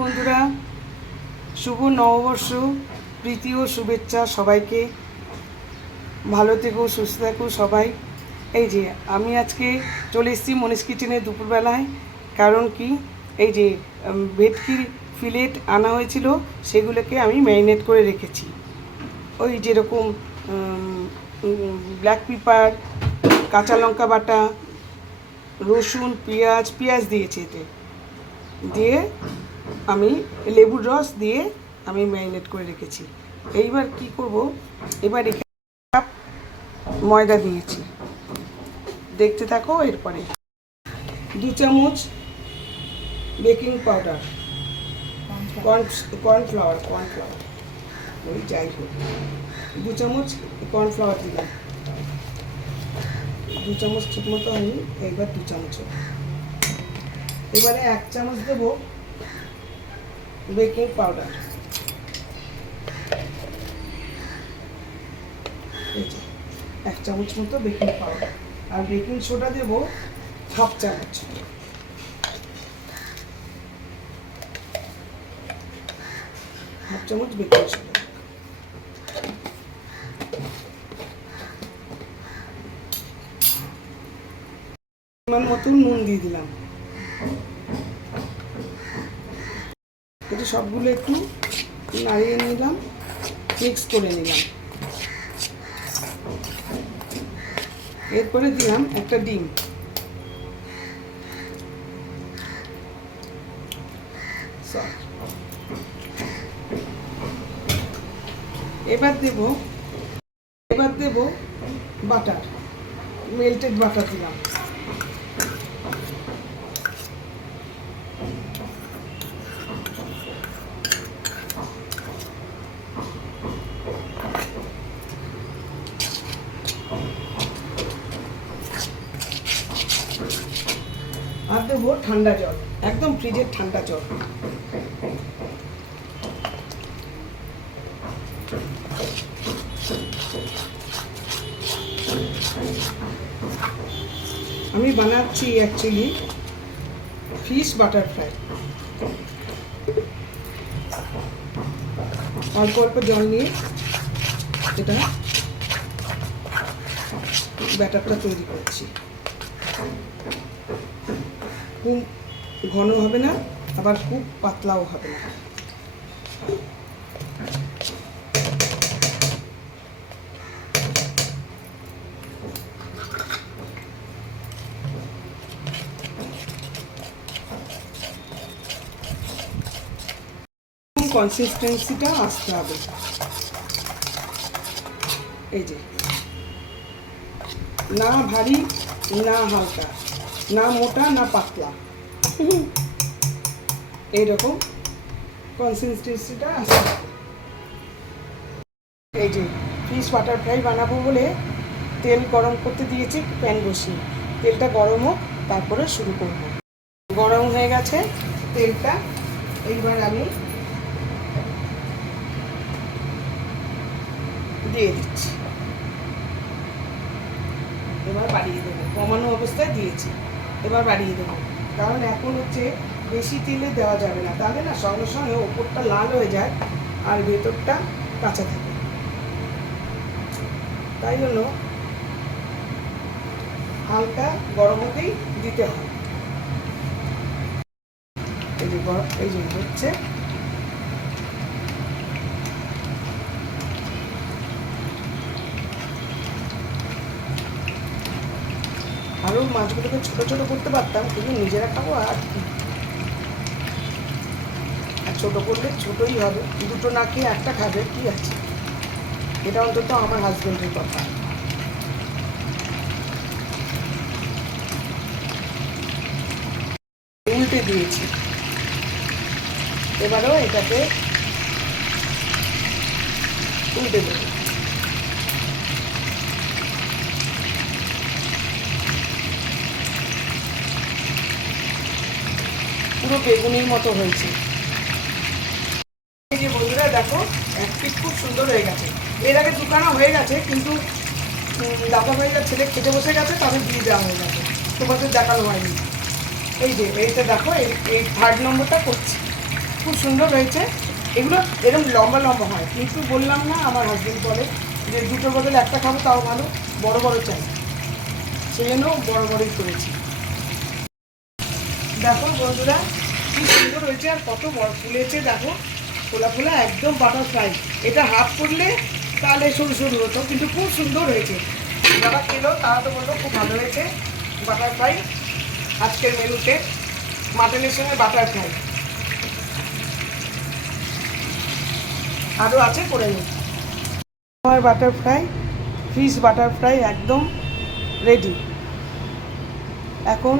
বন্ধুরা, শুভ নববর্ষ, প্রীতি ও শুভেচ্ছা সবাইকে। ভালো থেকো, সুস্থ থেকো সবাই। এই যে আমি আজকে চলে এসেছি মনীষ কিচেনে দুপুরবেলায়। কারণ কি, এই যে ভেটকির ফিলেট আনা হয়েছিল, সেগুলোকে আমি ম্যারিনেট করে রেখেছি। ওই যেরকম ব্ল্যাক পেপার, কাঁচা লঙ্কা বাটা, রসুন, পেঁয়াজ দিয়েছি। এতে দিয়ে আমি লেবুর রস দিয়ে আমি ম্যারিনেট করে রেখেছি। এইবার কি করব, এবার এখানে কাপ ময়দা দিয়েছি, দেখতে থাকো। এরপরে 2 চামচ বেকিং পাউডার, কর্নফ্লাওয়ার ওই যাই হোক, 2 চামচ কর্নফ্লাওয়ার দিলাম। 2 চামচ ঠিক মতো হয়নি, এইবার 2 চামচ। এবারে 1 চামচ দেবো বেকিং পাউডার, এই যে 1 চামচ মতো বেকিং পাউডার। আর বেকিং সোডা দেবো 1/2 চামচ। বেকিং সোডা, পরিমাণ মতো নুন দিয়ে দিলাম। এটা সবগুলো একটু নাড়িয়ে নিলাম, মিক্স করে নিলাম। এরপরে দিলাম একটা ডিম। এবার দেব বাটার, মেল্টেড বাটার দিলাম। আর দেবো ঠান্ডা জল, একদম ফ্রিজের ঠান্ডা জল। আমি বানাচ্ছি অ্যাকচুয়ালি ফিশ বাটারফ্লাই। অল্প অল্প জল নিয়ে এটা ব্যাটারটা তৈরি করছি। খুব ঘন হবে না, আবার খুব পাতলাও হবে না। কনসিস্টেন্সিটা আসতে হবে। এই যে না ভারী না হালকা, না মোটা না পাতলা, এইরকম কনসিস্টেন্সিটা আসতে হবে। এই যে ফিশ বাটারফ্লাই বানাবো বলে তেল গরম করতে দিয়েছি, প্যান বসিয়ে। তেলটা গরম হোক, তারপরে শুরু করব। গরম হয়ে গেছে তেলটা, এইবার আমি দিয়ে দিচ্ছি। এবার বাড়িয়ে দেবো, কমানো অবস্থায় দিয়েছি, এবার বাড়িয়ে দেবো। কারণ এখন বেশি তেলে দেওয়া যাবে না, তাহলে না সঙ্গে সঙ্গে ওপরটা লাল হয়ে যায় আর ভেতরটা কাঁচা থাকে। তাই জন্য হালকা গরম হতেই দিতে হয়। এই যে হচ্ছে, আরও মাছগুলোকে ছোটো ছোটো করতে পারতাম, কিন্তু নিজেরা খাবো আর কি। আর ছোটো করলে ছোটোই হবে, দুটো না খেয়ে একটা খাবে, কি আছে। এটা অন্তত আমার হাজবেন্ডের কথা। উল্টে দিয়েছি, এবারেও এটাকে উল্টে দেব। পুরো বেগুনির মতো হয়েছে। এই যে বন্ধুরা দেখো, এক পিস খুব সুন্দর হয়ে গেছে। এর আগে দুখানা হয়ে গেছে, কিন্তু দাদা ভাইয়ের ছেলে খেতে বসে গেছে, তাদের দিয়ে দেওয়া হয়ে গেছে, তোমাদের দেখানো হয়নি। এই যে এইটা দেখো, এই 3rd নম্বরটা করছি। খুব সুন্দর হয়েছে। এগুলো এরকম লম্বা লম্বা হয়, কিন্তু বললাম না, আমার হাজবেন্ড বলে যে দুটোর বদলে একটা খাবো তাও ভালো, বড় বড় চাই, সেই জন্য বড় বড়ই করেছি। দেখো বন্ধুরা কি সুন্দর হয়েছে, আর কত বড় ফুলেছে দেখো, ফোলা ফোলা একদম বাটারফ্লাই। এটা হাফ করলে তাহলে সরু সরু হতো, কিন্তু খুব সুন্দর হয়েছে। যারা খেলো তারা তো বললো খুব ভালো হয়েছে বাটারফ্লাই। আজকের মেনুতে মাটনের সঙ্গে বাটারফ্লাই আরও আছে, করে নিই। আমার বাটারফ্লাই, ফিশ বাটারফ্লাই একদম রেডি। এখন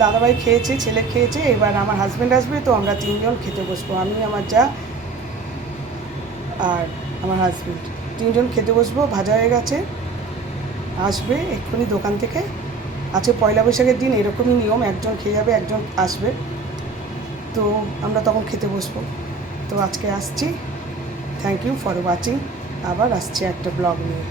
দাদাভাই খেয়েছে, ছেলে খেয়েছে, এবার আমার হাজব্যান্ড আসবে, তো আমরা তিনজন খেতে বসবো। আমি, আমার যা আর আমার হাজব্যান্ড তিনজন খেতে বসবো। ভাজা হয়ে গেছে, আসবে এক্ষুনি দোকান থেকে। আছে পয়লা বৈশাখের দিন এরকমই নিয়ম, একজন খেয়ে যাবে একজন আসবে, তো আমরা তখন খেতে বসবো। তো আজকে আসছি, থ্যাংক ইউ ফর ওয়াচিং। আবার আসছি একটা ব্লগ নিয়ে।